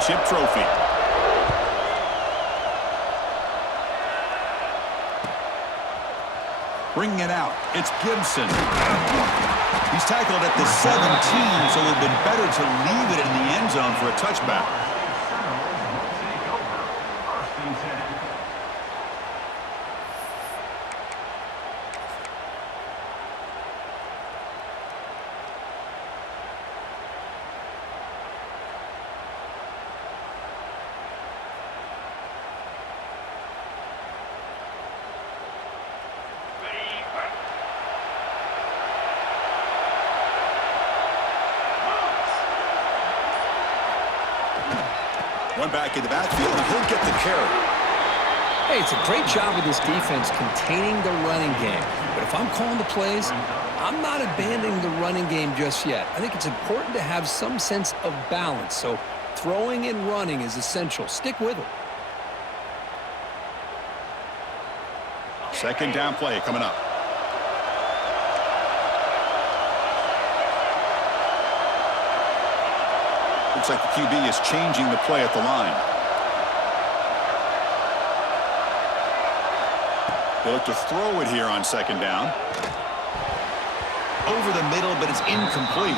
championship trophy. Bringing it out, it's Gibson. He's tackled at the 17, so it would have been better to leave it in the end zone for a touchback. One back in the backfield, and he'll get the carry. Hey, it's a great job of this defense containing the running game. But if I'm calling the plays, I'm not abandoning the running game just yet. I think it's important to have some sense of balance. So throwing and running is essential. Stick with it. Second down play coming up. Looks like the QB is changing the play at the line. They look to throw it here on second down. Over the middle, but it's incomplete.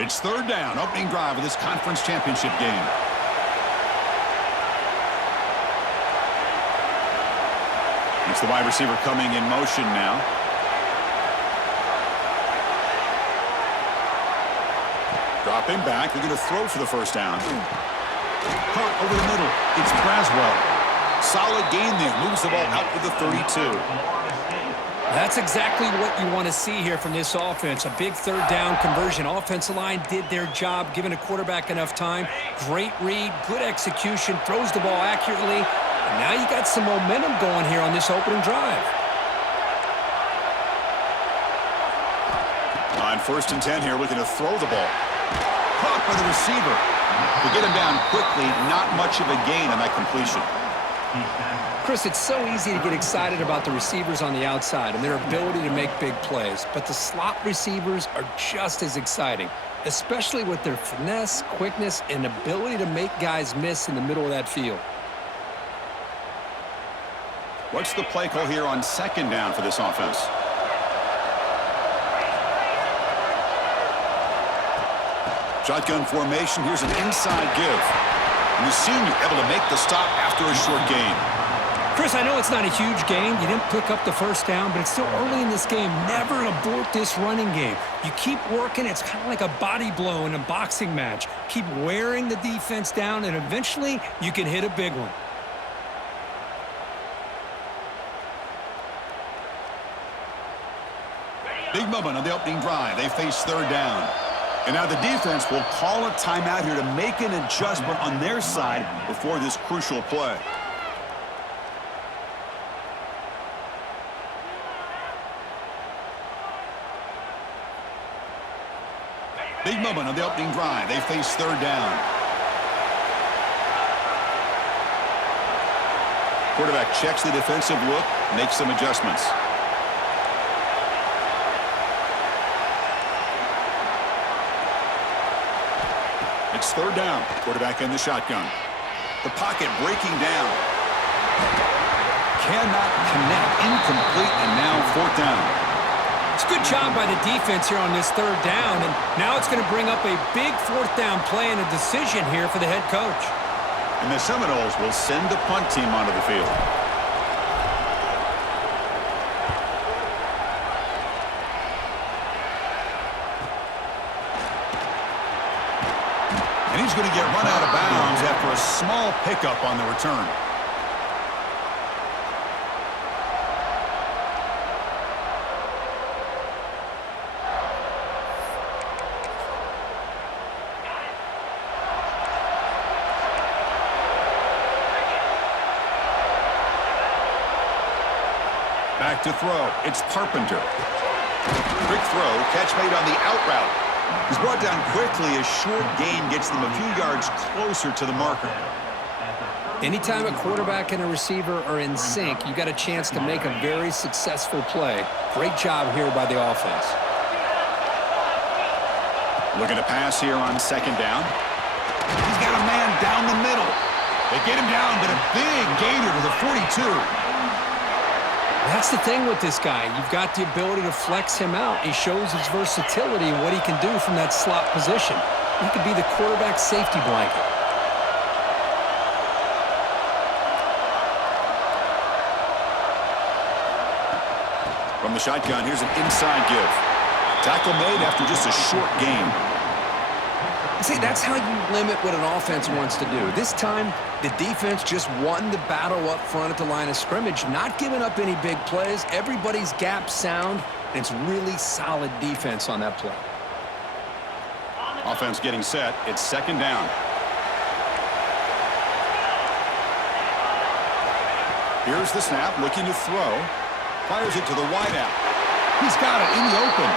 It's third down, opening drive of this conference championship game. It's the wide receiver coming in motion now. Dropping back, they're going to throw for the first down. Caught over the middle, it's Braswell. Solid gain there, moves the ball out to the 32. That's exactly what you want to see here from this offense. A big third down conversion. Offensive line did their job, giving a quarterback enough time. Great read, good execution, throws the ball accurately. And now you got some momentum going here on this opening drive. On 1st and 10 here, looking to throw the ball. Caught by the receiver. To get him down quickly, not much of a gain on that completion. Chris, it's so easy to get excited about the receivers on the outside and their ability to make big plays, but the slot receivers are just as exciting, especially with their finesse, quickness, and ability to make guys miss in the middle of that field. What's the play call here on second down for this offense? Shotgun formation, here's an inside give. And the senior able to make the stop after a short gain. Chris, I know it's not a huge gain. You didn't pick up the first down, but it's still early in this game. Never abort this running game. You keep working. It's kind of like a body blow in a boxing match. Keep wearing the defense down, and eventually you can hit a big one. Big moment on the opening drive. They face third down. And now the defense will call a timeout here to make an adjustment on their side before this crucial play. Big moment on the opening drive. They face third down. Quarterback checks the defensive look, makes some adjustments. It's third down. Quarterback in the shotgun. The pocket breaking down. Cannot connect. Incomplete, and now fourth down. It's a good job by the defense here on this third down, and now it's going to bring up a big fourth down play and a decision here for the head coach. And the Seminoles will send the punt team onto the field. And he's going to get run out of bounds after a small pickup on the return. Back to throw. It's Carpenter. Quick throw. Catch made on the out route. He's brought down quickly. A short gain gets them a few yards closer to the marker. Anytime a quarterback and a receiver are in sync, you got a chance to make a very successful play. Great job here by the offense. Looking to pass here on second down. He's got a man down the middle. They get him down, but a big gainer to the 42. That's the thing with this guy. You've got the ability to flex him out. He shows his versatility and what he can do from that slot position. He could be the quarterback safety blanket. From the shotgun, here's an inside give. Tackle made after just a short gain. See, that's how you limit what an offense wants to do. This time, the defense just won the battle up front at the line of scrimmage, not giving up any big plays. Everybody's gap sound, and it's really solid defense on that play. Offense getting set. It's second down. Here's the snap, looking to throw. Fires it to the wideout. He's got it in the open.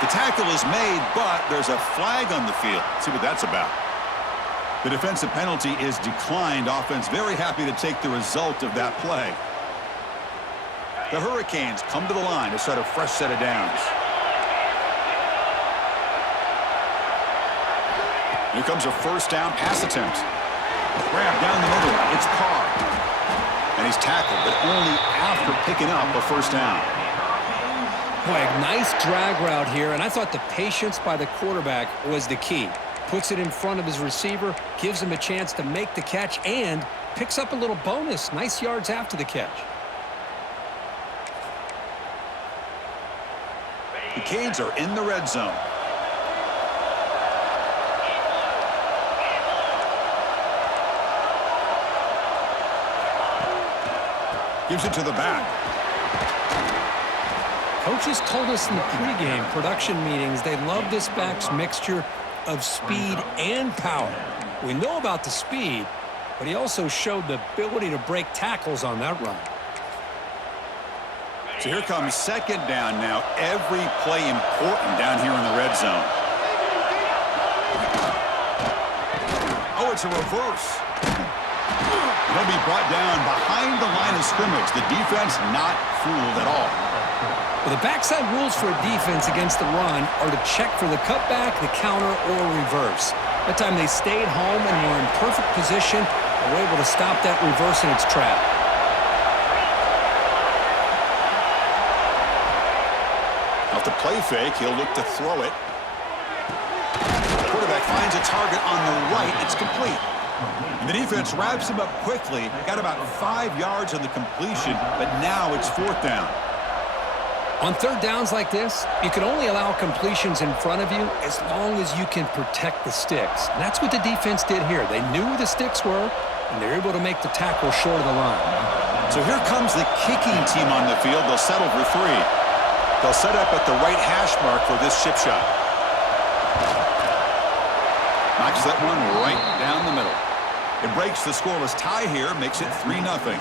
The tackle is made, but there's a flag on the field. Let's see what that's about. The defensive penalty is declined. Offense very happy to take the result of that play. The Hurricanes come to the line to start a fresh set of downs. Here comes a first down pass attempt. Grab down the middle. It's Carr. And he's tackled, but only after picking up a first down. Boy, a nice drag route here, and I thought the patience by the quarterback was the key. Puts it in front of his receiver, gives him a chance to make the catch, and picks up a little bonus. Nice yards after the catch. The Canes are in the red zone. Gives it to the back. Coaches told us in the pregame production meetings they love this back's mixture of speed and power. We know about the speed, but he also showed the ability to break tackles on that run. So here comes second down now. Every play important down here in the red zone. Oh, it's a reverse. He'll be brought down behind the line of scrimmage. The defense not fooled at all. Well, the backside rules for a defense against the run are to check for the cutback, the counter, or reverse. That time they stayed home and were in perfect position and were able to stop that reverse in its track. Off the play fake, he'll look to throw it. The quarterback finds a target on the right. It's complete. And the defense wraps him up quickly. Got about 5 yards on the completion, but now it's fourth down. On third downs like this, you can only allow completions in front of you as long as you can protect the sticks. And that's what the defense did here. They knew where the sticks were, and they're able to make the tackle short of the line. So here comes the kicking team on the field. They'll settle for 3. They'll set up at the right hash mark for this chip shot. Knocks that one right down the middle. It breaks the scoreless tie here, makes it 3-0.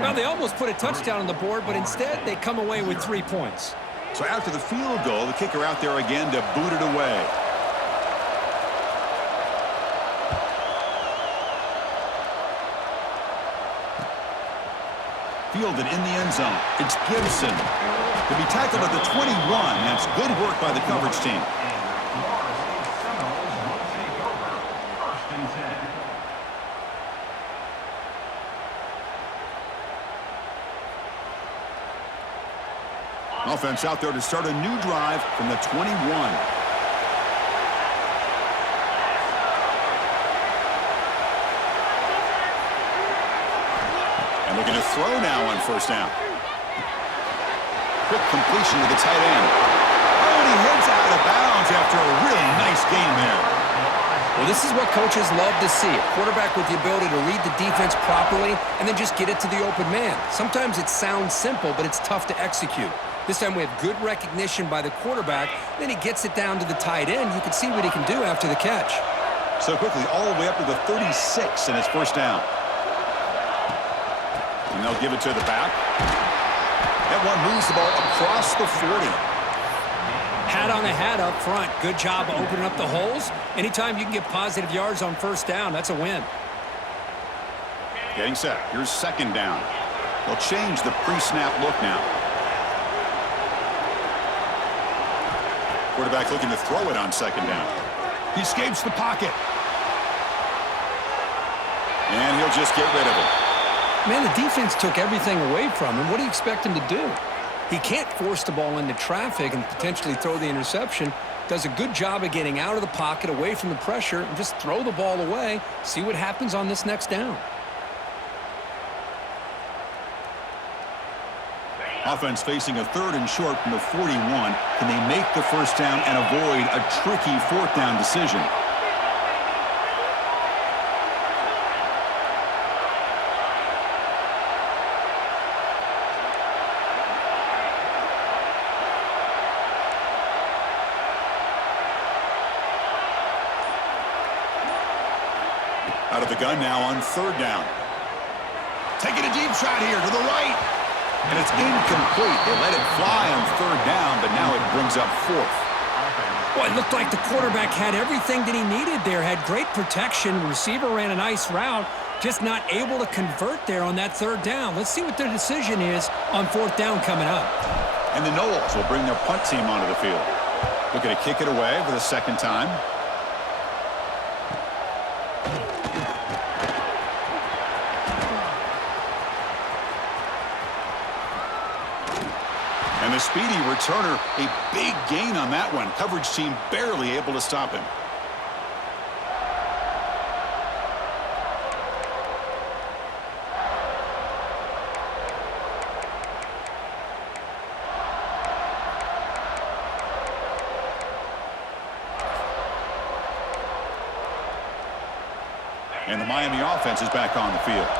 Well, they almost put a touchdown on the board, but instead they come away with 3 points. So after the field goal, the kicker out there again to boot it away. Fielded in the end zone. It's Gibson. He'll be tackled at the 21. That's good work by the coverage team. Offense out there to start a new drive from the 21. And looking to throw now on first down. Quick completion to the tight end. Oh, and he heads out of bounds after a really nice game there. Well, this is what coaches love to see. A quarterback with the ability to read the defense properly and then just get it to the open man. Sometimes it sounds simple, but it's tough to execute. This time we have good recognition by the quarterback. Then he gets it down to the tight end. You can see what he can do after the catch. So quickly, all the way up to the 36 in his first down. And they'll give it to the back. That one moves the ball across the 40. pat on the hat up front. Good job of opening up the holes. Anytime you can get positive yards on first down, that's a win. Getting set. Here's second down. They'll change the pre-snap look now. Quarterback looking to throw it on second down. He escapes the pocket. And he'll just get rid of it. Man, the defense took everything away from him. What do you expect him to do? He can't force the ball into traffic and potentially throw the interception. Does a good job of getting out of the pocket, away from the pressure, and just throw the ball away. See what happens on this next down. Offense facing a 3rd and short from the 41. Can they make the first down and avoid a tricky 4th down decision? Out of the gun now on 3rd down. Taking a deep shot here to the right. And it's incomplete. They let it fly on 3rd down, but now it brings up 4th. Well, it looked like the quarterback had everything that he needed there. Had great protection. Receiver ran a nice route. Just not able to convert there on that 3rd down. Let's see what their decision is on 4th down coming up. And the Noles will bring their punt team onto the field. Looking to kick it away for the 2nd time. And the speedy returner, a big gain on that one. Coverage team barely able to stop him. And the Miami offense is back on the field.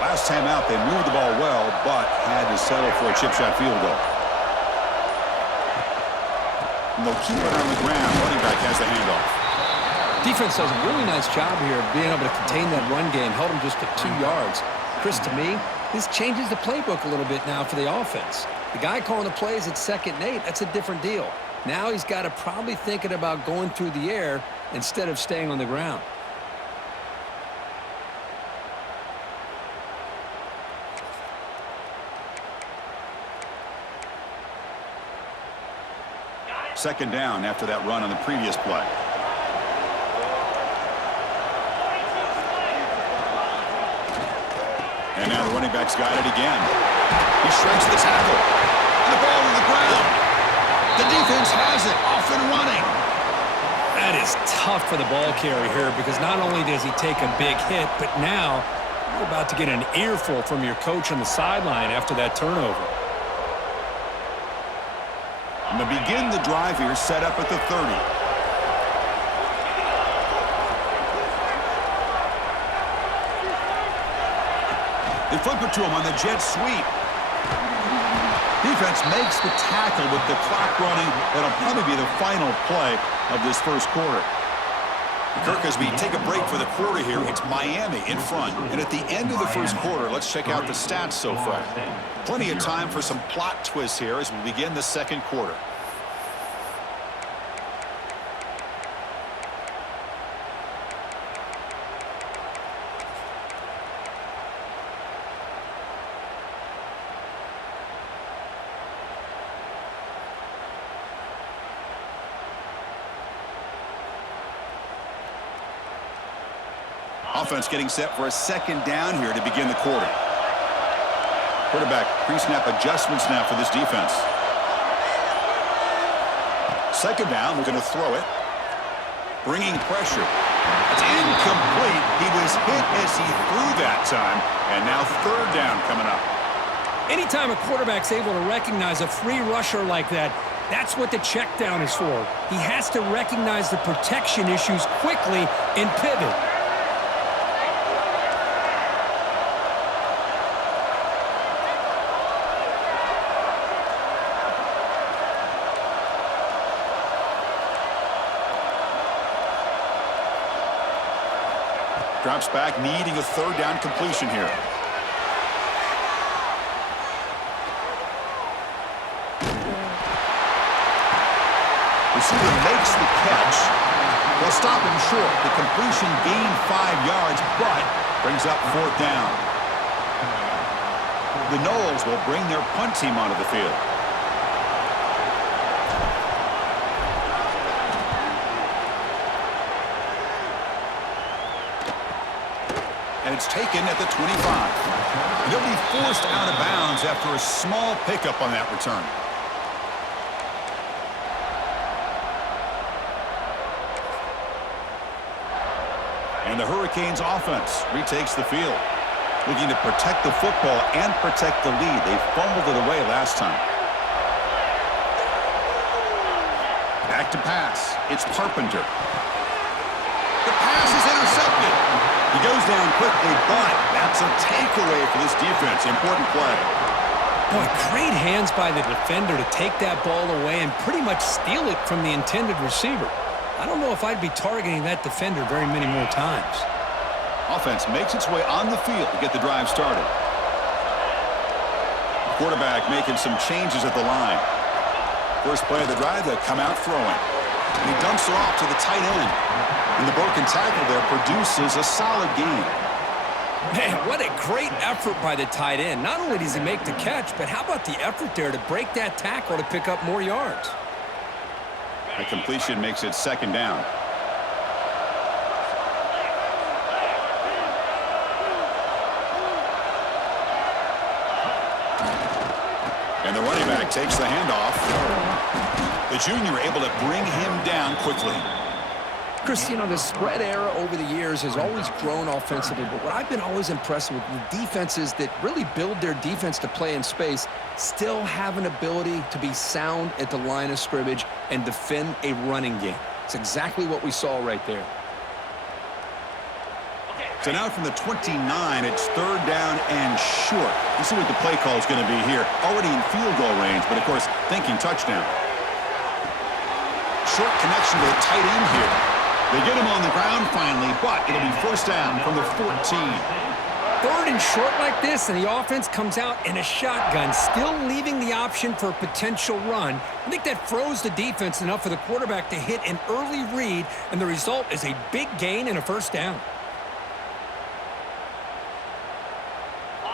Last time out, they moved the ball well, but had to settle for a chip shot field goal. And they'll keep it on the ground. Running back has the handoff. Defense does a really nice job here of being able to contain that run game. Held them just to 2 yards. Chris, to me, this changes the playbook a little bit now for the offense. The guy calling the plays at 2nd and 8, that's a different deal. Now he's got to probably thinking about going through the air instead of staying on the ground. Second down after that run on the previous play. And now the running back's got it again. He shrinks the tackle. And the ball to the ground. The defense has it. Off and running. That is tough for the ball carrier here because not only does he take a big hit, but now you're about to get an earful from your coach on the sideline after that turnover. And they begin the drive here, set up at the 30. They flip it to him on the jet sweep. Defense makes the tackle with the clock running. That'll probably be the final play of this first quarter. Kirk, as we take a break for the quarter here, it's Miami in front. And at the end of the first quarter, let's check out the stats so far. Plenty of time for some plot twists here as we begin the second quarter. Offense getting set for a second down here to begin the quarter. Quarterback pre-snap adjustments now for this defense. Second down, we're going to throw it. Bringing pressure. It's incomplete. He was hit as he threw that time. And now third down coming up. Anytime a quarterback's able to recognize a free rusher like that, that's what the check down is for. He has to recognize the protection issues quickly and pivot. Drops back, needing a third down completion here. They'll stop him short. The completion gained 5 yards, but brings up 4th down. The Noles will bring their punt team onto the field. And it's taken at the 25. And he'll be forced out of bounds after a small pickup on that return. And the Hurricanes offense retakes the field, looking to protect the football and protect the lead. They fumbled it away last time. Back to pass. It's Carpenter. The pass is intercepted. He goes down quickly, but that's a takeaway for this defense. Important play. Boy, great hands by the defender to take that ball away and pretty much steal it from the intended receiver. I don't know if I'd be targeting that defender very many more times. Offense makes its way on the field to get the drive started. Quarterback making some changes at the line. First play of the drive, they'll come out throwing. And he dumps it off to the tight end. And the broken tackle there produces a solid gain. Man, what a great effort by the tight end. Not only does he make the catch, but how about the effort there to break that tackle to pick up more yards? The completion makes it 2nd down. And the running back takes the handoff. The junior able to bring him down quickly. Chris, you know, the spread era over the years has always grown offensively, but what I've been always impressed with the defenses that really build their defense to play in space still have an ability to be sound at the line of scrimmage and defend a running game. It's exactly what we saw right there. So now from the 29, it's 3rd down and short. Let's see what the play call is going to be here. Already in field goal range, but of course, thinking touchdown. Short connection to the tight end here. They get him on the ground finally, but it'll be 1st down from the 14. 3rd and short like this, and the offense comes out in a shotgun, still leaving the option for a potential run. I think that froze the defense enough for the quarterback to hit an early read, and the result is a big gain and a 1st down.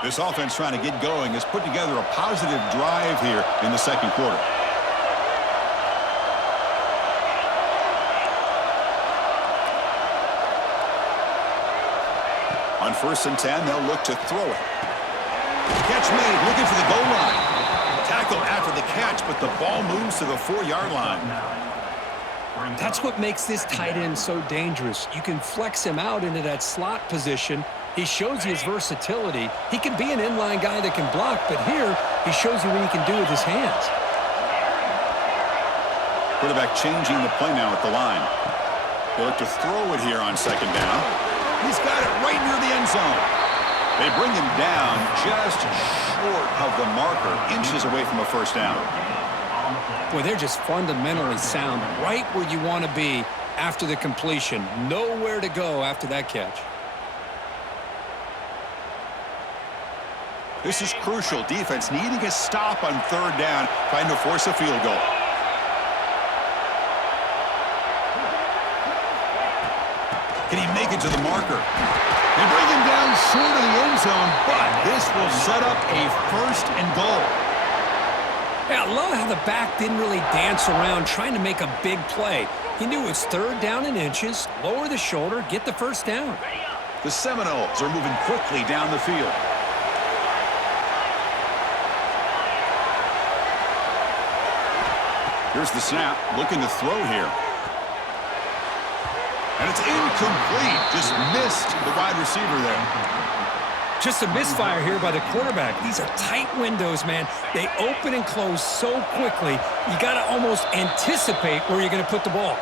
This offense trying to get going has put together a positive drive here in the 2nd quarter. On 1st and 10, they'll look to throw it. Catch made, looking for the goal line. Tackle after the catch, but the ball moves to the 4-yard line. That's what makes this tight end so dangerous. You can flex him out into that slot position. He shows you his versatility. He can be an inline guy that can block, but here he shows you what he can do with his hands. Quarterback changing the play now at the line. They look to throw it here on 2nd down. He's got it right near the end zone. They bring him down just short of the marker, inches away from a 1st down. Boy, they're just fundamentally sound, right where you want to be after the completion. Nowhere to go after that catch. This is crucial. Defense needing a stop on 3rd down, trying to force a field goal. Can he make it to the marker? They bring him down short of the end zone, but this will set up a 1st and goal. Yeah, I love how the back didn't really dance around trying to make a big play. He knew it's 3rd down in inches, lower the shoulder, get the 1st down. The Seminoles are moving quickly down the field. Here's the snap, looking to throw here. And it's incomplete. Just missed the wide receiver there. Just a misfire here by the quarterback. These are tight windows, man. They open and close so quickly, you got to almost anticipate where you're going to put the ball.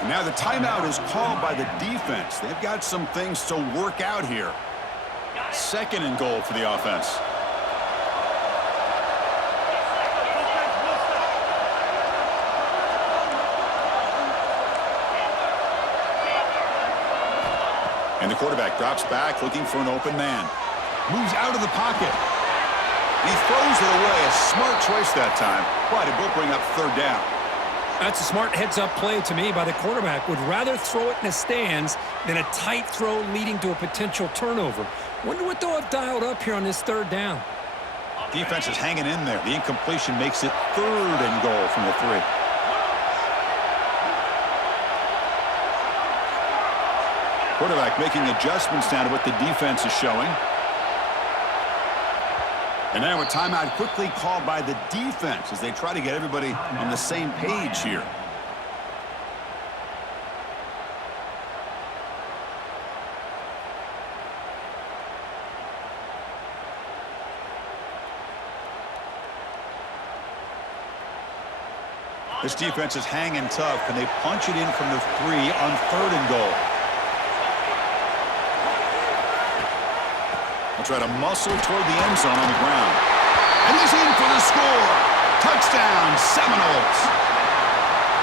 And now the timeout is called by the defense. They've got some things to work out here. 2nd and goal for the offense. And the quarterback drops back, looking for an open man. Moves out of the pocket. He throws it away. A smart choice that time, but it will bring up 3rd down. That's a smart heads-up play to me by the quarterback. Would rather throw it in the stands than a tight throw leading to a potential turnover. Wonder what they'll have dialed up here on this third down. Defense is hanging in there. The incompletion makes it 3rd and goal from the 3. Quarterback making adjustments now to what the defense is showing. And now a timeout quickly called by the defense as they try to get everybody on the same page here. This defense is hanging tough, and they punch it in from the 3 on 3rd and goal. They'll try to muscle toward the end zone on the ground. And he's in for the score. Touchdown, Seminoles.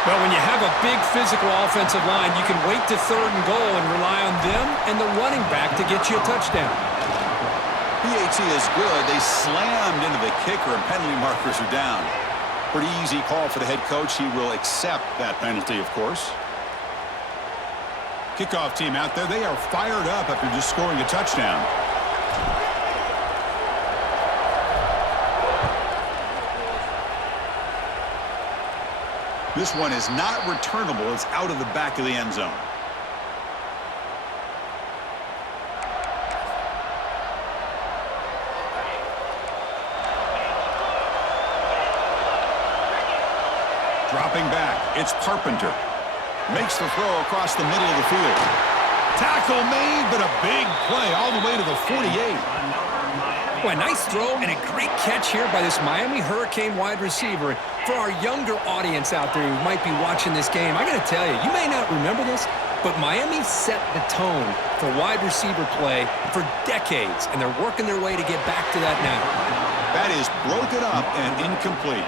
Well, when you have a big physical offensive line, you can wait to 3rd and goal and rely on them and the running back to get you a touchdown. PAT is good. They slammed into the kicker, and penalty markers are down. Pretty easy call for the head coach. He will accept that penalty, of course. Kickoff team out there. They are fired up after just scoring a touchdown. This one is not returnable. It's out of the back of the end zone. Dropping back, it's Carpenter. Makes the throw across the middle of the field. Tackle made, but a big play all the way to the 48. Boy, nice throw and a great catch here by this Miami Hurricane wide receiver. For our younger audience out there who might be watching this game, I got to tell you, you may not remember this, but Miami set the tone for wide receiver play for decades, and they're working their way to get back to that now. That is broken up and incomplete.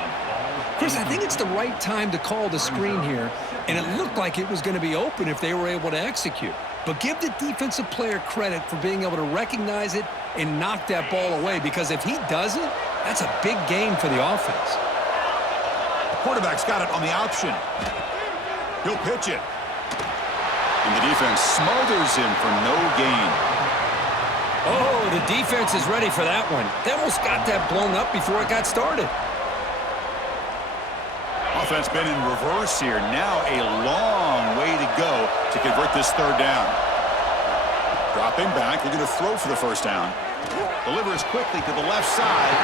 Chris, I think it's the right time to call the screen here, and it looked like it was going to be open if they were able to execute. But give the defensive player credit for being able to recognize it and knock that ball away, because if he doesn't, that's a big gain for the offense. Quarterback's got it on the option. He'll pitch it. And the defense smothers him for no gain. Oh, the defense is ready for that one. They almost got that blown up before it got started. Offense been in reverse here. Now a long way to go to convert this 3rd down. Dropping back, looking to throw for the 1st down. Delivers quickly to the left side,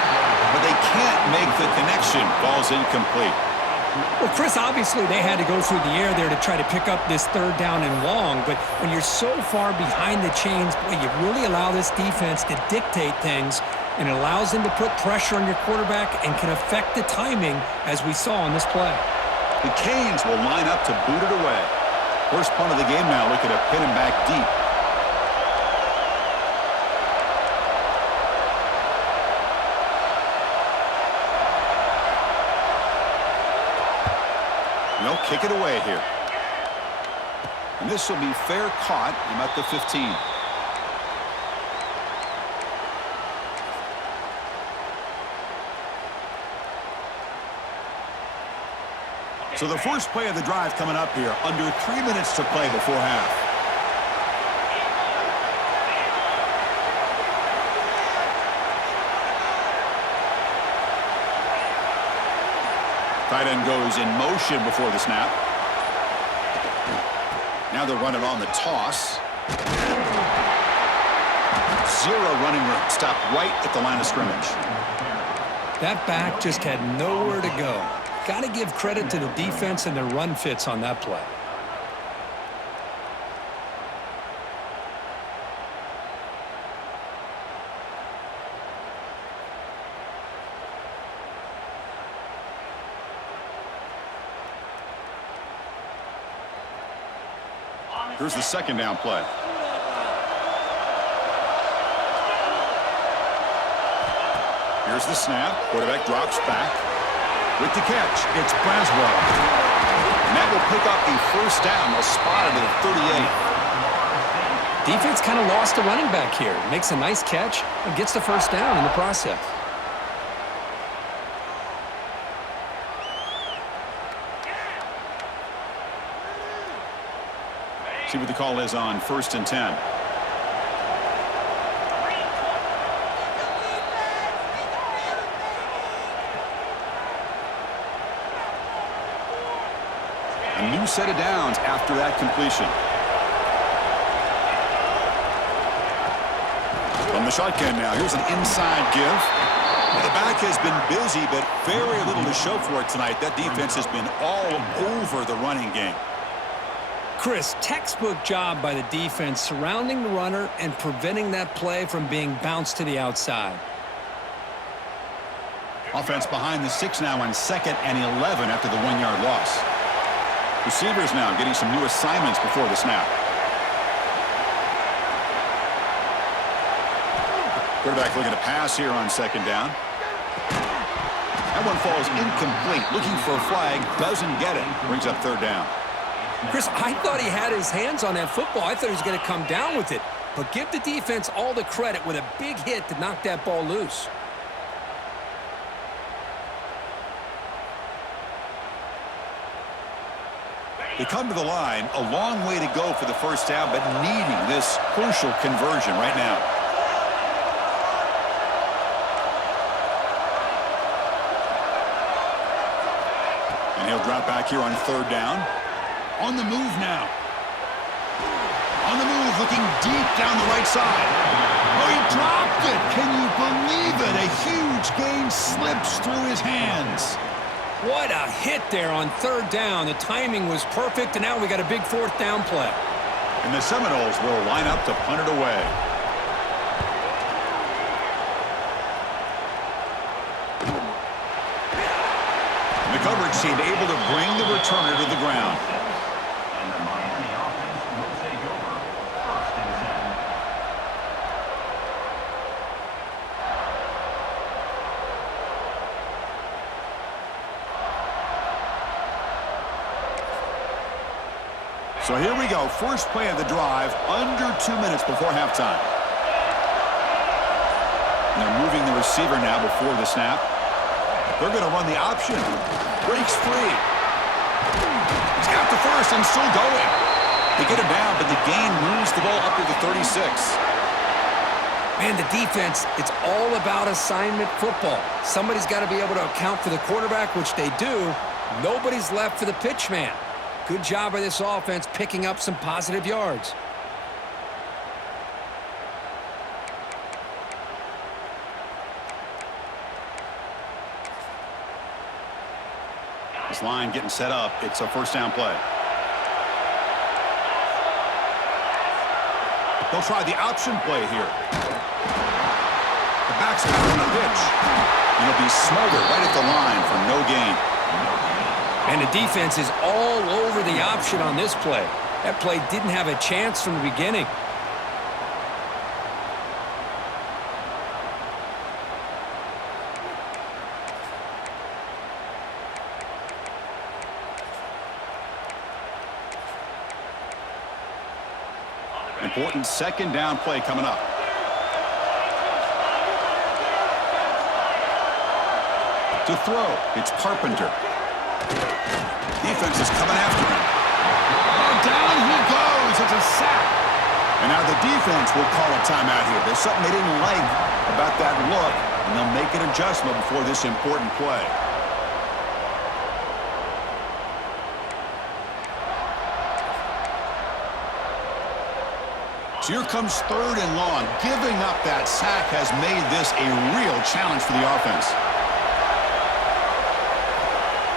but they can't make the connection. Ball's incomplete. Well, Chris, obviously they had to go through the air there to try to pick up this 3rd down and long, but when you're so far behind the chains, boy, you really allow this defense to dictate things, and it allows them to put pressure on your quarterback and can affect the timing, as we saw on this play. The Canes will line up to boot it away. First punt of the game now, looking to pin him back deep. They'll kick it away here. And this will be fair caught about the 15. So the first play of the drive coming up here. Under 3 minutes to play before half. Tight end goes in motion before the snap. Now they're running on the toss. 0 running room. Stopped right at the line of scrimmage. That back just had nowhere to go. Got to give credit to the defense and their run fits on that play. Here's the 2nd down play. Here's the snap. Quarterback drops back. With the catch, it's Braswell. And that will pick up the 1st down. They'll spot it at the 38. Defense kind of lost the running back here. Makes a nice catch and gets the 1st down in the process. See what the call is on 1st and 10. A new set of downs after that completion. From the shotgun now, here's an inside give. The back has been busy, but very little to show for it tonight. That defense has been all over the running game. Chris, textbook job by the defense surrounding the runner and preventing that play from being bounced to the outside. Offense behind the 6 now on 2nd and 11 after the 1-yard loss. Receivers now getting some new assignments before the snap. Quarterback looking to pass here on 2nd down. That one falls incomplete. Looking for a flag. Doesn't get it. Brings up 3rd down. Chris, I thought he had his hands on that football. I thought he was going to come down with it. But give the defense all the credit with a big hit to knock that ball loose. They come to the line. A long way to go for the 1st down, but needing this crucial conversion right now. And he'll drop back here on 3rd down. On the move now. On the move, looking deep down the right side. Oh, he dropped it. Can you believe it? A huge gain slips through his hands. What a hit there on 3rd down. The timing was perfect, and now we got a big 4th down play. And the Seminoles will line up to punt it away. And the coverage team able to bring the returner to the ground. So here we go. First play of the drive, under 2 minutes before halftime. And they're moving the receiver now before the snap. They're going to run the option. Breaks free. He's got the first and still going. They get him down, but the gain moves the ball up to the 36. Man, the defense, it's all about assignment football. Somebody's got to be able to account for the quarterback, which they do. Nobody's left for the pitch man. Good job by this offense picking up some positive yards. This line getting set up. It's a 1st down play. They'll try the option play here. The back's back on the pitch. And it'll be smothered right at the line for no gain. And the defense is all over the option on this play. That play didn't have a chance from the beginning. Important 2nd down play coming up. To throw, it's Carpenter. Defense is coming after him. Oh, down he goes. It's a sack. And now the defense will call a timeout here. There's something they didn't like about that look, and they'll make an adjustment before this important play. So here comes 3rd and long. Giving up that sack has made this a real challenge for the offense.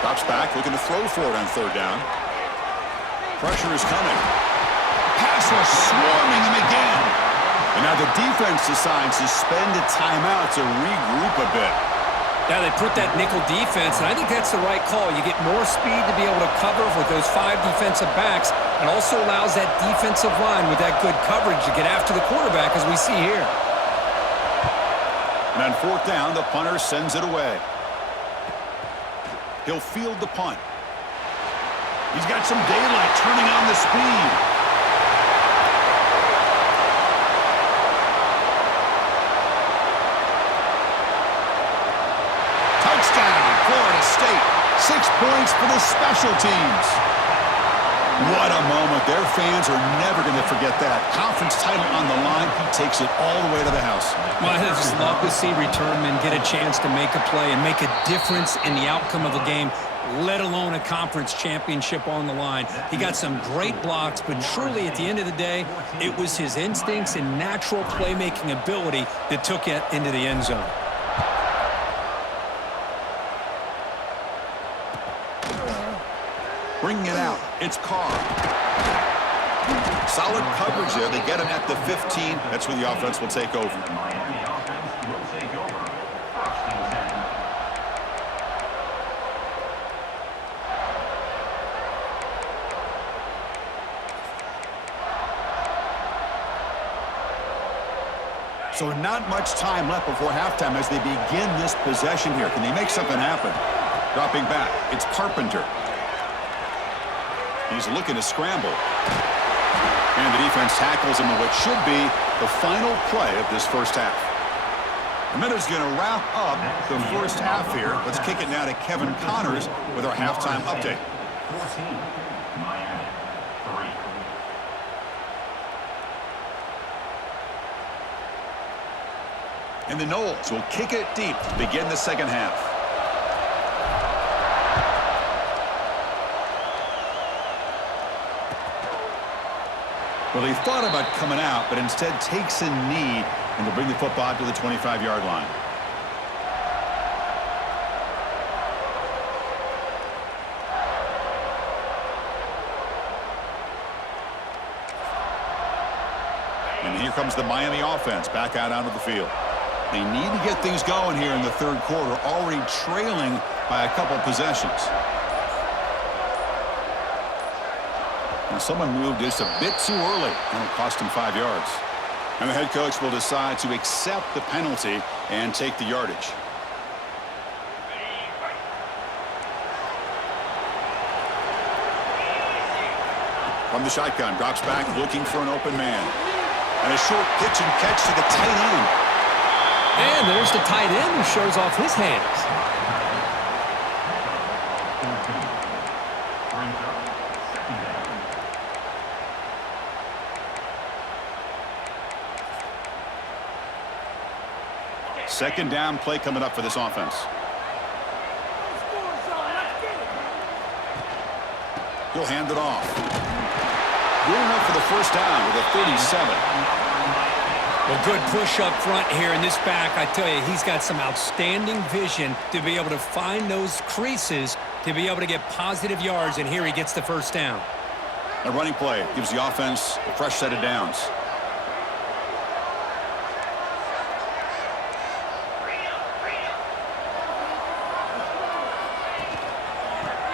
Drops back, looking to throw for it on 3rd down. Pressure is coming. Pass was swarming him again. And now the defense decides to spend a timeout to regroup a bit. Now they put that nickel defense, and I think that's the right call. You get more speed to be able to cover with those 5 defensive backs, and also allows that defensive line with that good coverage to get after the quarterback, as we see here. And on 4th down, the punter sends it away. He'll field the punt. He's got some daylight turning on the speed. Touchdown, Florida State. 6 points for the special teams. What a moment. Their fans are never going to forget that. Conference title on the line. He takes it all the way to the house. Well, I just love to see returnmen get a chance to make a play and make a difference in the outcome of a game, let alone a conference championship on the line. He got some great blocks, but truly at the end of the day, it was his instincts and natural playmaking ability that took it into the end zone. Bringing it out, it's Carr. Solid coverage there. They get him at the 15. That's where the offense will take over. So not much time left before halftime as they begin this possession here. Can they make something happen? Dropping back, it's Carpenter. He's looking to scramble. And the defense tackles him in what should be the final play of this first half. The minute's going to wrap up the first half here. Let's kick it now to Kevin Connors with our halftime update. 14, Miami, 3. And the Noles will kick it deep to begin the second half. Well, he thought about coming out, but instead takes a knee and will bring the football to the 25-yard line. And here comes the Miami offense back out onto the field. They need to get things going here in the third quarter, already trailing by a couple possessions. And someone moved just a bit too early, and it cost him 5 yards. And the head coach will decide to accept the penalty and take the yardage. From the shotgun, drops back, looking for an open man. And a short pitch and catch to the tight end. And there's the tight end who shows off his hands. Second down play coming up for this offense. He'll hand it off. Good enough for the first down with a 37. Well, good push up front here in this back. I tell you, he's got some outstanding vision to be able to find those creases to be able to get positive yards, and here he gets the first down. A running play gives the offense a fresh set of downs.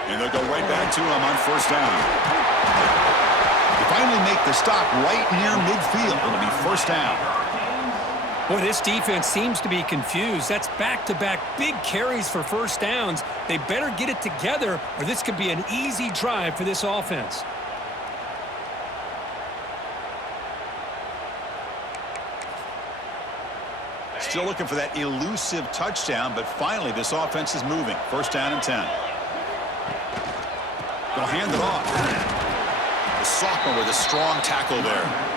And they'll go right back to him on first down. They finally make the stop right near midfield. It'll be first down. Boy, this defense seems to be confused. That's back-to-back big carries for first downs. They better get it together, or this could be an easy drive for this offense. Still looking for that elusive touchdown, but finally this offense is moving. First down and 10. They'll hand it off. The sophomore with a strong tackle there.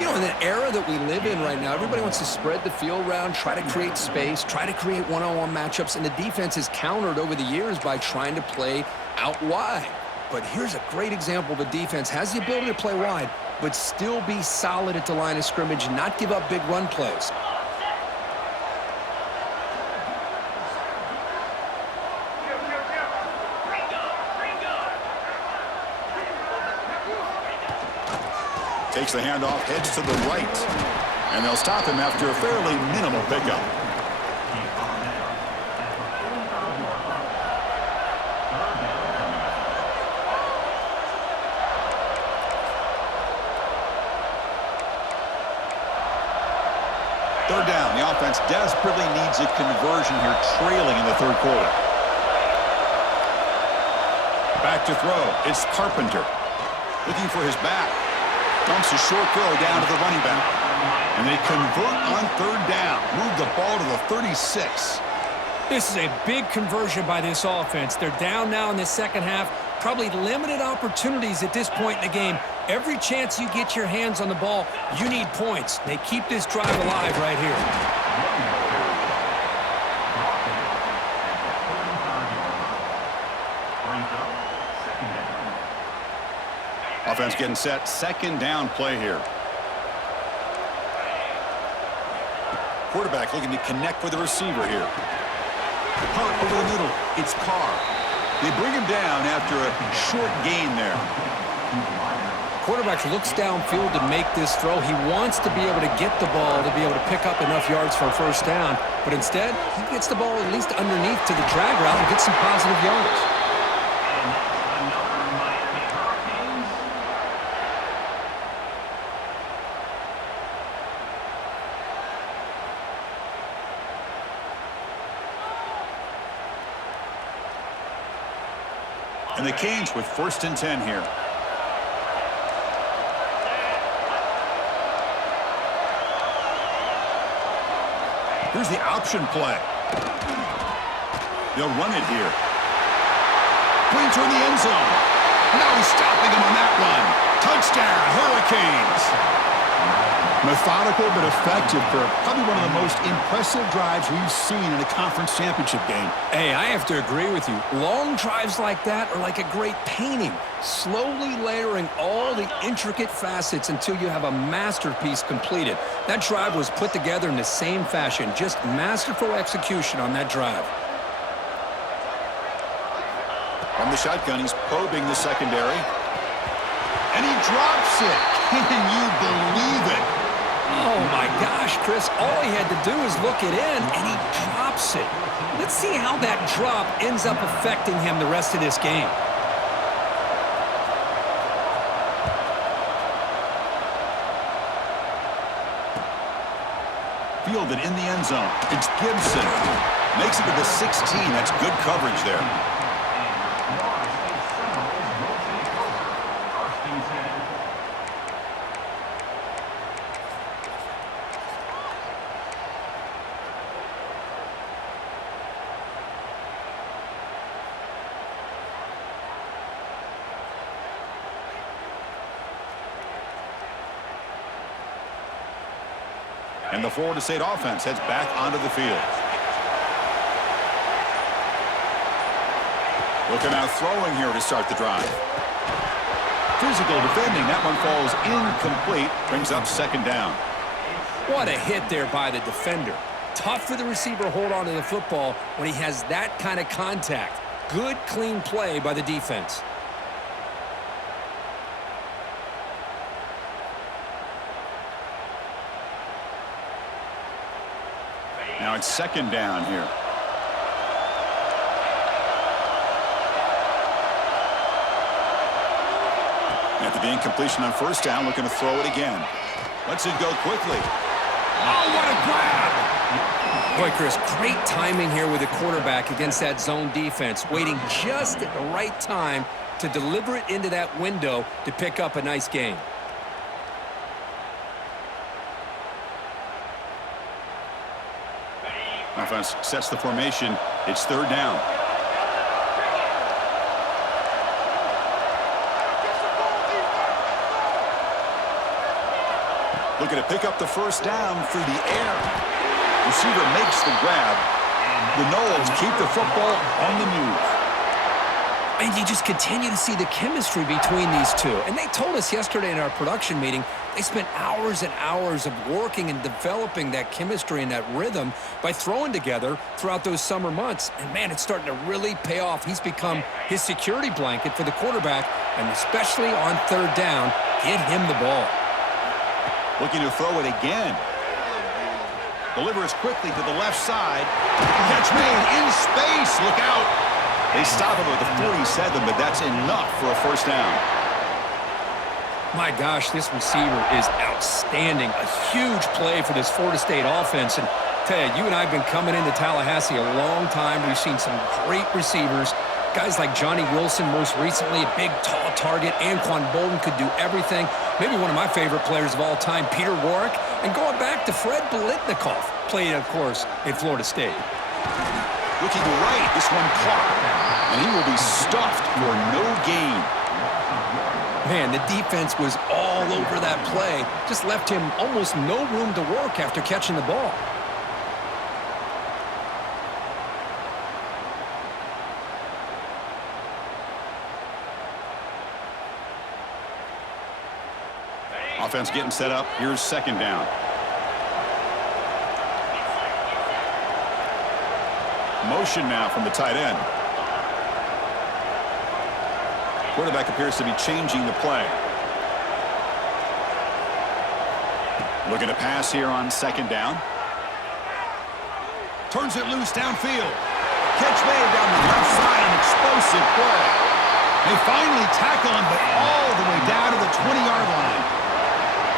You know, in the era that we live in right now, everybody wants to spread the field around, try to create space, try to create one-on-one matchups, and the defense has countered over the years by trying to play out wide. But here's a great example. The defense has the ability to play wide, but still be solid at the line of scrimmage, not give up big run plays. Takes the handoff, heads to the right. And they'll stop him after a fairly minimal pickup. Third down. The offense desperately needs a conversion here, trailing in the third quarter. Back to throw. It's Carpenter. Looking for his back. Dumps a short throw down to the running back. And they convert on third down. Move the ball to the 36. This is a big conversion by this offense. They're down now in the second half. Probably limited opportunities at this point in the game. Every chance you get your hands on the ball, you need points. They keep this drive alive right here. Offense getting set. Second down play here. Quarterback looking to connect with the receiver here. Punt over the middle. It's Carr. They bring him down after a short gain there. Quarterback looks downfield to make this throw. He wants to be able to get the ball to be able to pick up enough yards for a first down. But instead, he gets the ball at least underneath to the drag route and gets some positive yards. And the Canes with 1st and 10 here. Here's the option play. They'll run it here. Playing toward the end zone. No stopping him on that run. Touchdown, Hurricanes. Methodical but effective for probably one of the most impressive drives we've seen in a conference championship game. Hey, I have to agree with you. Long drives like that are like a great painting, slowly layering all the intricate facets until you have a masterpiece completed. That drive was put together in the same fashion, just masterful execution on that drive. From the shotgun, he's probing the secondary. And he drops it. Can you believe it? Oh, my gosh, Chris. All he had to do is look it in, and he drops it. Let's see how that drop ends up affecting him the rest of this game. Fielded in the end zone. It's Gibson. Makes it to the 16. That's good coverage there. And the Florida State offense heads back onto the field. Looking out throwing here to start the drive. Physical defending. That one falls incomplete. Brings up 2nd down. What a hit there by the defender. Tough for the receiver to hold on to the football when he has that kind of contact. Good, clean play by the defense. Now it's 2nd down here. After the incompletion on 1st down, looking to throw it again. Lets it go quickly. Oh, what a grab! Boy, Chris, great timing here with the quarterback against that zone defense, waiting just at the right time to deliver it into that window to pick up a nice gain. Offense sets the formation. It's 3rd down. Looking to pick up the 1st down through the air. Receiver makes the grab. The Noles keep the football on the move. And you just continue to see the chemistry between these two. And they told us yesterday in our production meeting, they spent hours and hours of working and developing that chemistry and that rhythm by throwing together throughout those summer months. And, man, it's starting to really pay off. He's become his security blanket for the quarterback, and especially on 3rd down, get him the ball. Looking to throw it again. Delivers quickly to the left side. Catch made in space. Look out. They stop him at the 47, but that's enough for a 1st down. My gosh, this receiver is outstanding. A huge play for this Florida State offense. And tell you, you and I have been coming into Tallahassee a long time. We've seen some great receivers. Guys like Johnny Wilson, most recently, a big, tall target. Anquan Bolden could do everything. Maybe one of my favorite players of all time, Peter Warrick. And going back to Fred Biletnikoff, played, of course, in Florida State. Looking right, this one caught. And he will be stuffed for no gain. Man, the defense was all over that play. Just left him almost no room to work after catching the ball. Offense getting set up. Here's second down. Motion now from the tight end. Quarterback appears to be changing the play. Looking to pass here on second down. Turns it loose downfield. Catch made down the left side. An explosive play. They finally tackle him, but all the way down to the 20-yard line.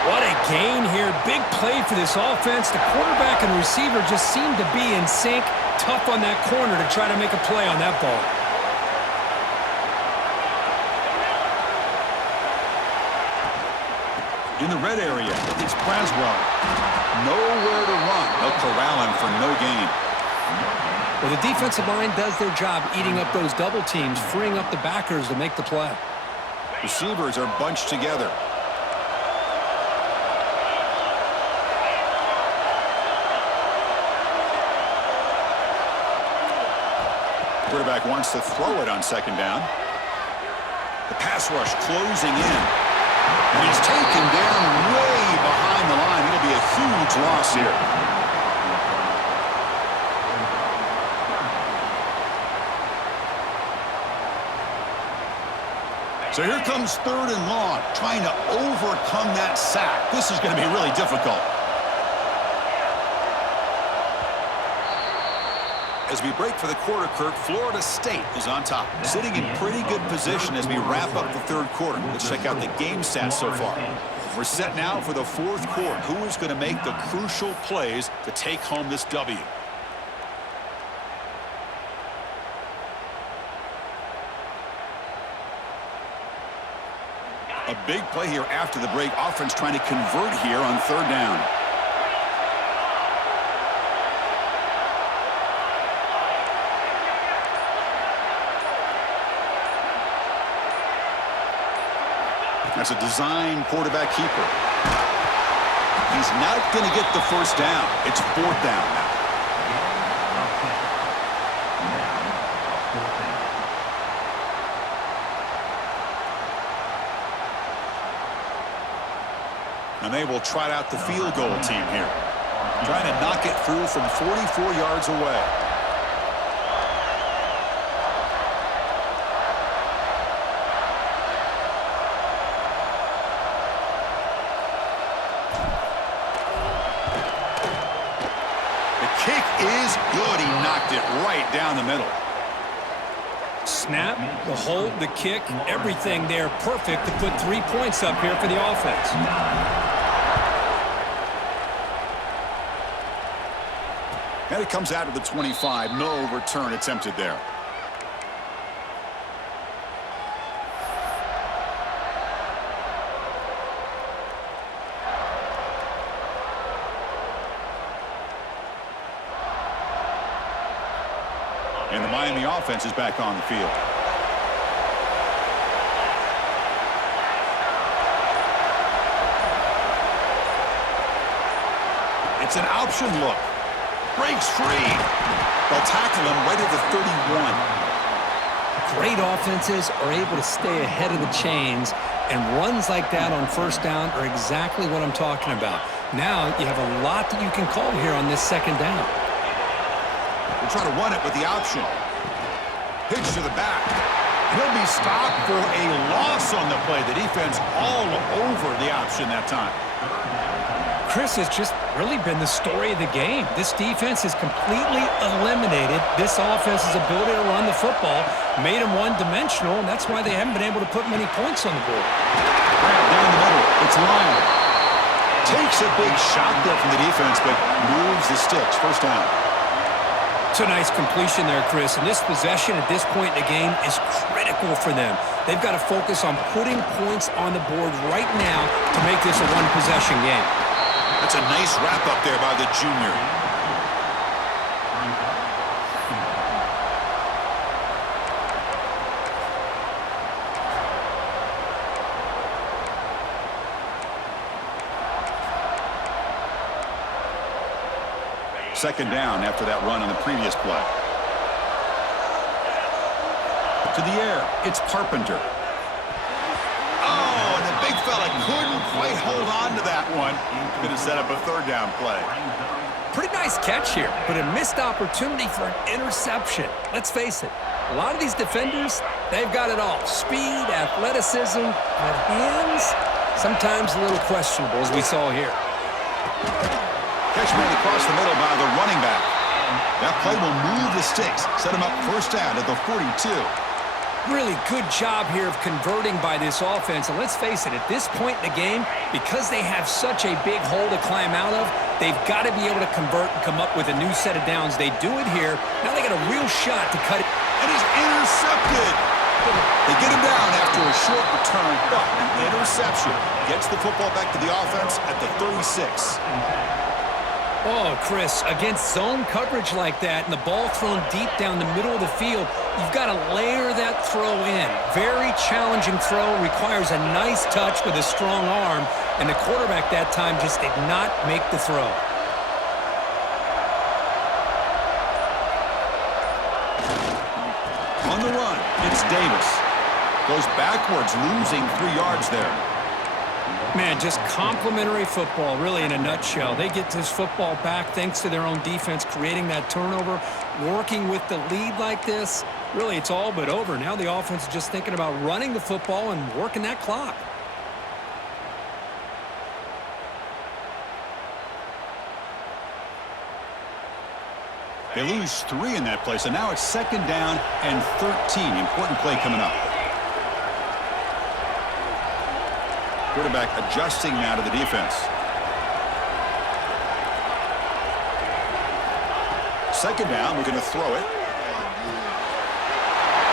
What a gain here. Big play for this offense. The quarterback and receiver just seemed to be in sync. Tough on that corner to try to make a play on that ball. In the red area, it's Braswell. Nowhere to run. They'll corral him for no gain. Well, the defensive line does their job eating up those double teams, freeing up the backers to make the play. Receivers are bunched together. Quarterback wants to throw it on second down. The pass rush closing in. And he's taken down way behind the line. It'll be a huge loss here. So here comes third and long, trying to overcome that sack. This is going to be really difficult. As we break for the quarter, Kirk, Florida State is on top, sitting in pretty good position as we wrap up the third quarter. Let's check out the game stats so far. We're set now for the fourth quarter. Who is going to make the crucial plays to take home this W? A big play here after the break. Offense trying to convert here on third down. That's a design quarterback keeper. He's not going to get the first down. It's fourth down now. And they will trot out the field goal team here. Trying to knock it through from 44 yards away. Kick is good. He knocked it right down the middle. Snap, the hold, the kick, everything there perfect to put 3 points up here for the offense. And it comes out of the 25. No return attempted there. And the Miami offense is back on the field. It's an option look. Breaks free. They'll tackle him right at the 31. Great offenses are able to stay ahead of the chains, and runs like that on first down are exactly what I'm talking about. Now you have a lot that you can call here on this second down. We'll try to run it with the option. Pitch to the back. He'll be stopped for a loss on the play. The defense all over the option that time. Chris, has just really been the story of the game. This defense has completely eliminated this offense's ability to run the football, made them one-dimensional, and that's why they haven't been able to put many points on the board. Grab down the middle. It's Lyon. Takes a big shot there from the defense, but moves the sticks. First down. It's a nice completion there, Chris, and this possession at this point in the game is critical for them. They've got to focus on putting points on the board right now to make this a one-possession game. That's a nice wrap up there by the junior. Second down after that run on the previous play. To the air, it's Carpenter. Oh, and the big fella couldn't quite hold on to that one. Going to set up a third down play. Pretty nice catch here, but a missed opportunity for an interception. Let's face it, a lot of these defenders, they've got it all. Speed, athleticism, but hands, sometimes a little questionable, as we saw here. Catch made across the middle by the running back. That play will move the sticks, set him up first down at the 42. Really good job here of converting by this offense. And let's face it, at this point in the game, because they have such a big hole to climb out of, they've got to be able to convert and come up with a new set of downs. They do it here. Now they got a real shot to cut it. And he's intercepted. They get him down after a short return, but an interception gets the football back to the offense at the 36. Oh, Chris, against zone coverage like that and the ball thrown deep down the middle of the field, you've got to layer that throw in. Very challenging throw, requires a nice touch with a strong arm, and the quarterback that time just did not make the throw. On the run, it's Davis. Goes backwards, losing 3 yards there. Man, just complimentary football, really, in a nutshell. They get this football back thanks to their own defense, creating that turnover, working with the lead like this. Really, it's all but over. Now the offense is just thinking about running the football and working that clock. They lose 3 in that play, so now it's second down and 13. Important play coming up. Quarterback adjusting now to the defense. Second down, we're going to throw it.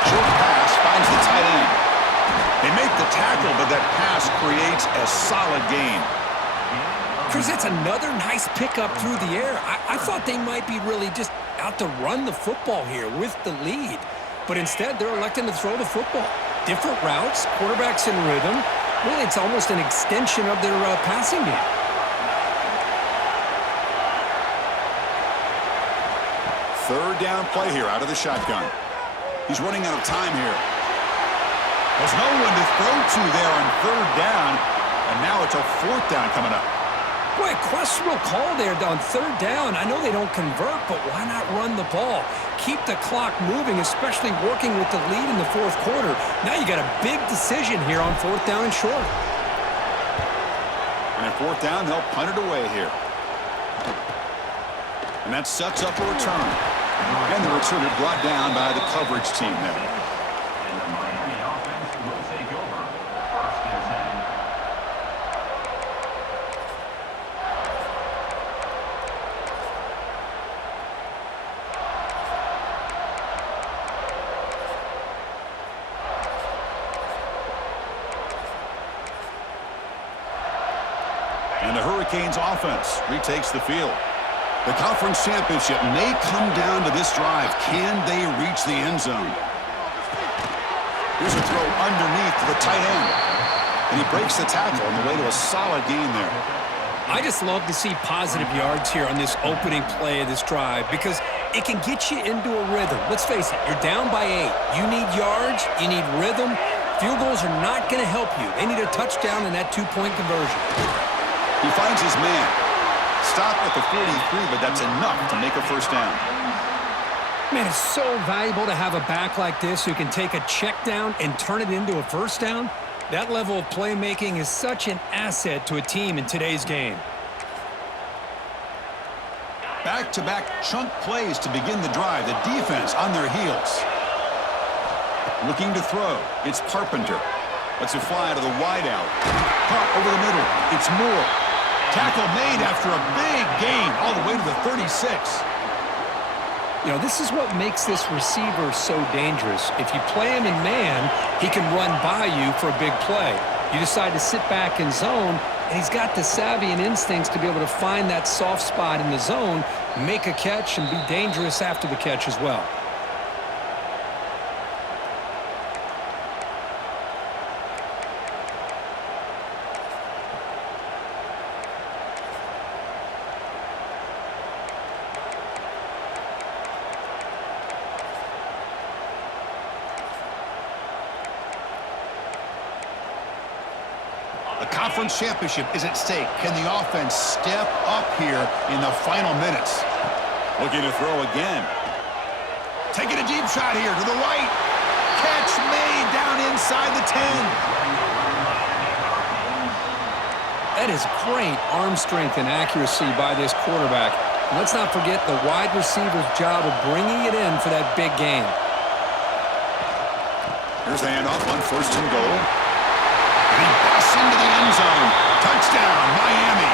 Short pass finds the tight end. They make the tackle, but that pass creates a solid gain. Chris, that's another nice pickup through the air. I thought they might be really just out to run the football here with the lead. But instead, they're electing to throw the football. Different routes, quarterbacks in rhythm. Really, it's almost an extension of their passing game. Third down play here out of the shotgun. He's running out of time here. There's no one to throw to there on third down, and now it's a fourth down coming up. Boy, questionable call there on third down. I know they don't convert, but why not run the ball? Keep the clock moving, especially working with the lead in the fourth quarter. Now you got a big decision here on fourth down and short. And at fourth down, they'll punt it away here. And that sets up a return. And the returner brought down by the coverage team there. And the Miami offense will take over. First and 10. And the Hurricanes offense retakes the field. The conference championship may come down to this drive. Can they reach the end zone? Here's a throw underneath to the tight end. And he breaks the tackle on the way to a solid gain there. I just love to see positive yards here on this opening play of this drive because it can get you into a rhythm. Let's face it, you're down by 8. You need yards, you need rhythm. Field goals are not going to help you. They need a touchdown and that 2-point conversion. He finds his man. Stop at the 43, but that's enough to make a first down. Man, it's so valuable to have a back like this who can take a check down and turn it into a first down. That level of playmaking is such an asset to a team in today's game. Back-to-back chunk plays to begin the drive. The defense on their heels. Looking to throw. It's Carpenter. Lets it fly to the wideout. Caught over the middle. It's Moore. Tackle made after a big gain all the way to the 36. You know, this is what makes this receiver so dangerous. If you play him in man, he can run by you for a big play. You decide to sit back in zone, and he's got the savvy and instincts to be able to find that soft spot in the zone, make a catch, and be dangerous after the catch as well. A conference championship is at stake. Can the offense step up here in the final minutes? Looking to throw again. Taking a deep shot here to the right. Catch made down inside the 10. That is great arm strength and accuracy by this quarterback. And let's not forget the wide receiver's job of bringing it in for that big game. Here's the handoff on 1st and goal. And he busts into the end zone. Touchdown, Miami.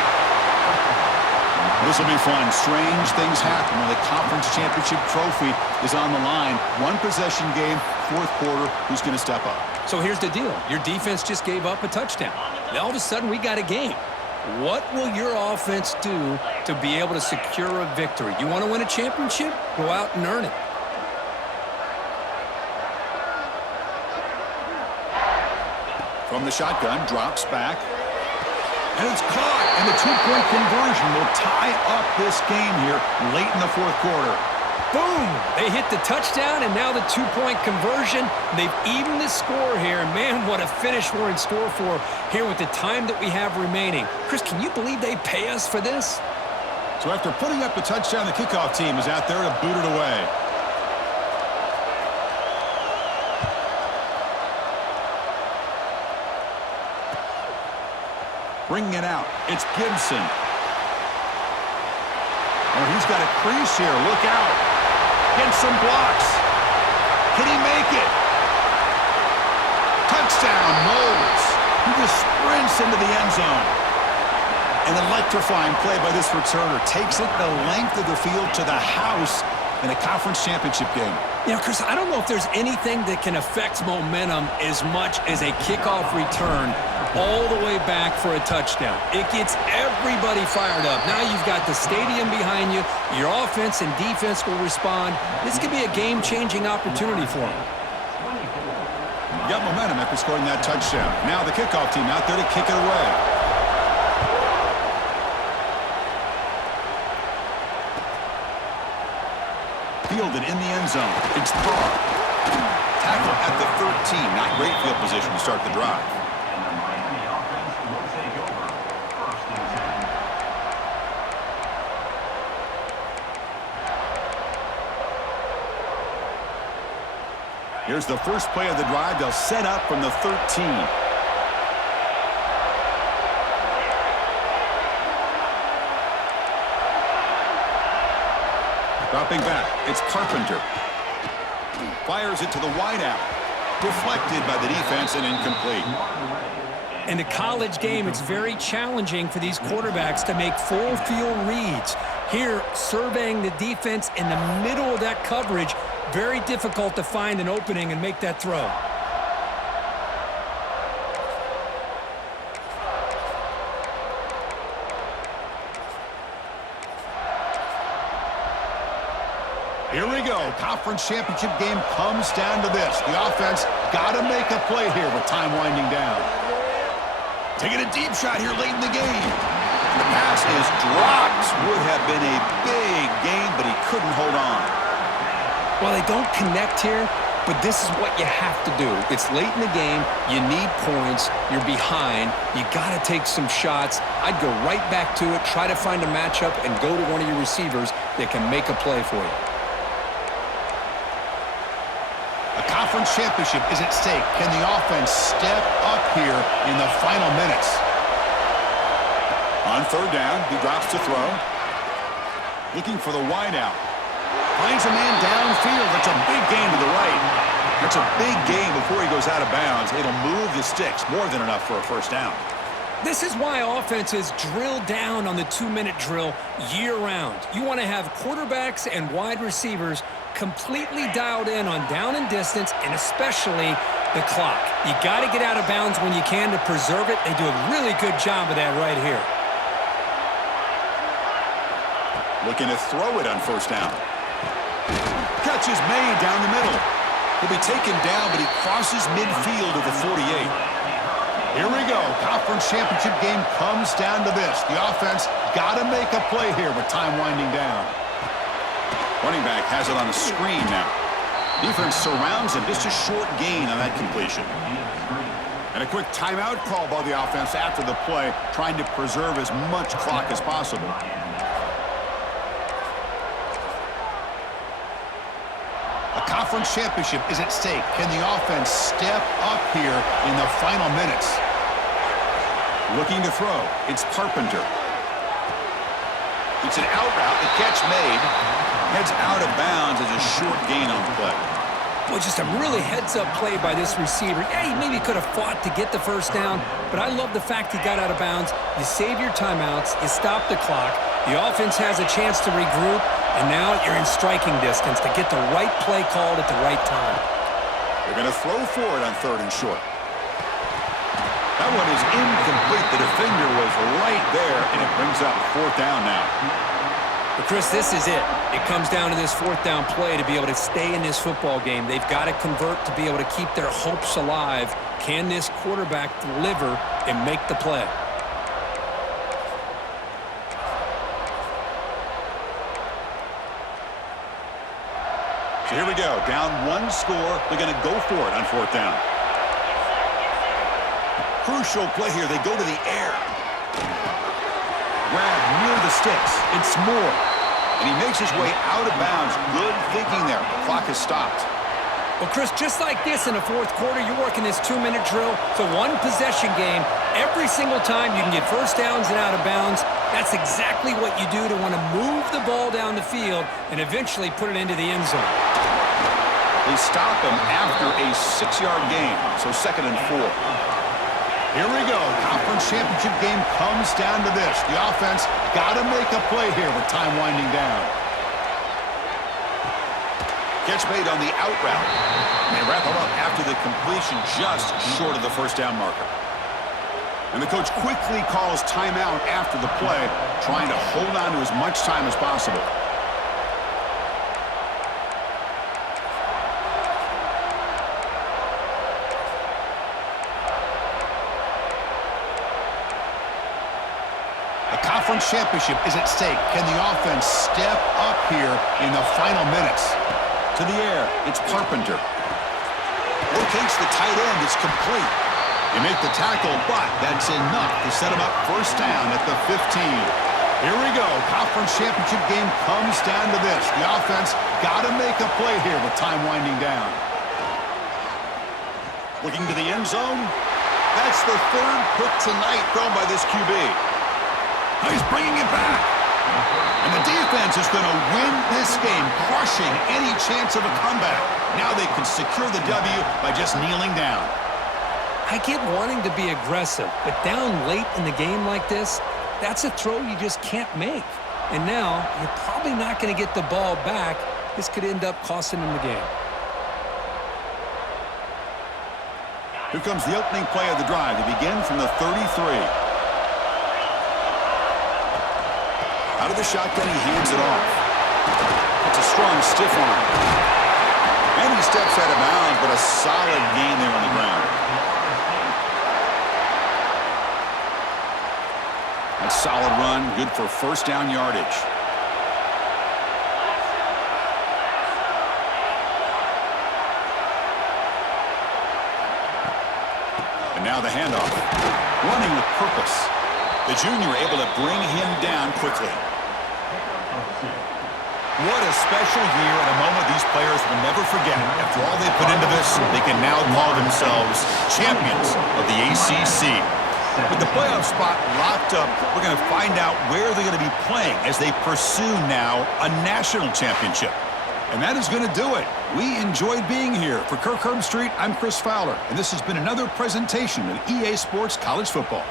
This will be fun. Strange things happen when the conference championship trophy is on the line. One possession game, 4th quarter. Who's going to step up? So here's the deal. Your defense just gave up a touchdown. Now all of a sudden we got a game. What will your offense do to be able to secure a victory? You want to win a championship? Go out and earn it. From the shotgun, drops back. And it's caught, and the 2-point conversion will tie up this game here late in the 4th quarter. Boom! They hit the touchdown, and now the 2-point conversion. They've evened the score here. And man, what a finish we're in store for here with the time that we have remaining. Chris, can you believe they pay us for this? So after putting up the touchdown, the kickoff team is out there to boot it away. Bringing it out. It's Gibson. Oh, he's got a crease here. Look out. Gets some blocks. Can he make it? Touchdown, Knowles. He just sprints into the end zone. An electrifying play by this returner. Takes it the length of the field to the house in a conference championship game. You know, Chris, I don't know if there's anything that can affect momentum as much as a kickoff return all the way back for a touchdown. It gets everybody fired up. Now you've got the stadium behind you. Your offense and defense will respond. This could be a game-changing opportunity for them. Got momentum after scoring that touchdown. Now the kickoff team out there to kick it away. Fielded in the end zone. It's Carr. Tackle at the 13. Not great field position to start the drive. And the Miami offense will take over 1st and 10. Here's the first play of the drive. They'll set up from the 13. Dropping back, it's Carpenter. Fires it to the wideout. Deflected by the defense and incomplete. In the college game, it's very challenging for these quarterbacks to make full field reads. Here, surveying the defense in the middle of that coverage, very difficult to find an opening and make that throw. Here we go. Conference championship game comes down to this. The offense got to make a play here with time winding down. Taking a deep shot here late in the game. The pass is dropped. Would have been a big game, but he couldn't hold on. Well, they don't connect here, but this is what you have to do. It's late in the game. You need points. You're behind. You got to take some shots. I'd go right back to it, try to find a matchup, and go to one of your receivers that can make a play for you. A conference championship is at stake. Can the offense step up here in the final minutes? On 3rd down, he drops to throw. Looking for the wideout. Finds a man downfield. That's a big gain to the right. That's a big gain before he goes out of bounds. It'll move the sticks. More than enough for a 1st down. This is why offenses drill down on the 2-minute drill year-round. You want to have quarterbacks and wide receivers completely dialed in on down and distance, and especially the clock. You got to get out of bounds when you can to preserve it. They do a really good job of that right here. Looking to throw it on 1st down. Catch is made down the middle. He'll be taken down, but he crosses midfield to the 48. Here we go. Conference championship game comes down to this. The offense got to make a play here with time winding down. Running back has it on a screen now. Defense surrounds him. Just a short gain on that completion. And a quick timeout call by the offense after the play, trying to preserve as much clock as possible. A conference championship is at stake. Can the offense step up here in the final minutes? Looking to throw. It's Carpenter. It's an out route. The catch made. Heads out of bounds as a short gain on the play. Well, just a really heads-up play by this receiver. Yeah, he maybe could have fought to get the first down, but I love the fact he got out of bounds. You save your timeouts. You stop the clock. The offense has a chance to regroup, and now you're in striking distance to get the right play called at the right time. They're going to throw for it on 3rd and short. That one is incomplete. The defender was right there, and it brings up 4th down now. But Chris, this is it. It comes down to this 4th down play to be able to stay in this football game. They've got to convert to be able to keep their hopes alive. Can this quarterback deliver and make the play? So here we go. Down 1 score. They're going to go for it on 4th down. Crucial play here. They go to the air. Grab near the sticks. It's Moore. And he makes his way out of bounds. Good thinking there. The clock has stopped. Well, Chris, just like this in the 4th quarter, you're working this 2-minute drill. It's a one-possession game. Every single time you can get first downs and out of bounds. That's exactly what you do to want to move the ball down the field and eventually put it into the end zone. They stop him after a 6-yard gain. So 2nd and 4. Here we go. Conference championship game comes down to this. The offense got to make a play here with time winding down. Catch made on the out route. And they wrap it up after the completion just short of the 1st down marker. And the coach quickly calls timeout after the play, trying to hold on to as much time as possible. Conference championship is at stake. Can the offense step up here in the final minutes? To the air, it's Carpenter. Locates the tight end. It's complete. They make the tackle, but that's enough to set him up 1st down at the 15. Here we go. Conference championship game comes down to this. The offense got to make a play here with time winding down. Looking to the end zone. That's the 3rd pick tonight thrown by this QB. He's bringing it back. And the defense is going to win this game, crushing any chance of a comeback. Now they can secure the W by just kneeling down. I get wanting to be aggressive, but down late in the game like this, that's a throw you just can't make. And now you're probably not going to get the ball back. This could end up costing them the game. Here comes the opening play of the drive. They begin from the 33. Out of the shotgun, he hands it off. It's a strong, stiff arm. And he steps out of bounds, but a solid gain there on the ground. A solid run, good for 1st down yardage. And now the handoff. Running with purpose. The junior able to bring him down quickly. What a special year and a moment these players will never forget. After all they put into this, they can now call themselves champions of the ACC. With the playoff spot locked up, we're going to find out where they're going to be playing as they pursue now a national championship. And that is going to do it. We enjoyed being here. For Kirk Herbstreit, I'm Chris Fowler, and this has been another presentation of EA Sports College Football.